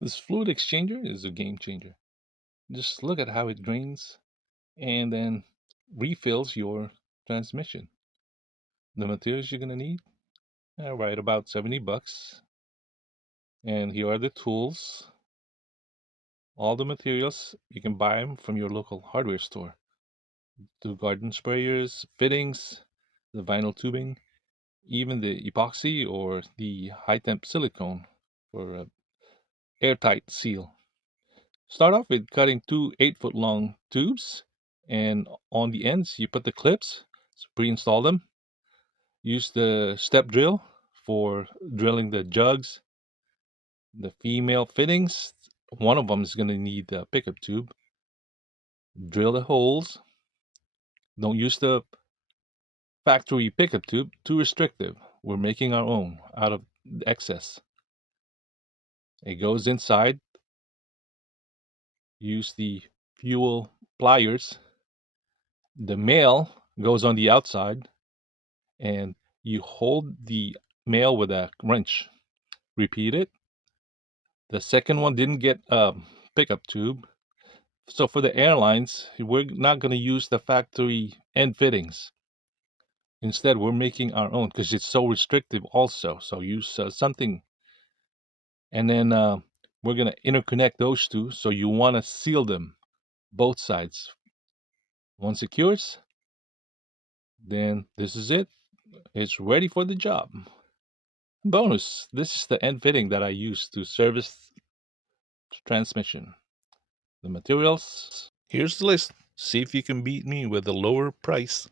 This fluid exchanger is a game changer. Just look at how it drains and then refills your transmission. The materials you're going to need are right about 70 bucks. And here are the tools. All the materials, you can buy them from your local hardware store. The garden sprayers, fittings, the vinyl tubing, even the epoxy or the high temp silicone for a airtight seal. Start off with cutting two 8-foot long tubes, and on the ends you put the clips. So pre-install them. Use the step drill for drilling the jugs. The female fittings, one of them is going to need a pickup tube. Drill the holes. Don't use the factory pickup tube, too restrictive. We're making our own out of excess. It goes inside. Use the fuel pliers. The male goes on the outside, and you hold the male with a wrench. Repeat it. The second one didn't get a pickup tube. So for the airlines, we're not going to use the factory end fittings. Instead, we're making our own because it's so restrictive also. So use something. And then we're going to interconnect those two. So you want to seal them, both sides. Once it cures, then this is it. It's ready for the job. Bonus, this is the end fitting that I use to service transmission. The materials, here's the list. See if you can beat me with a lower price.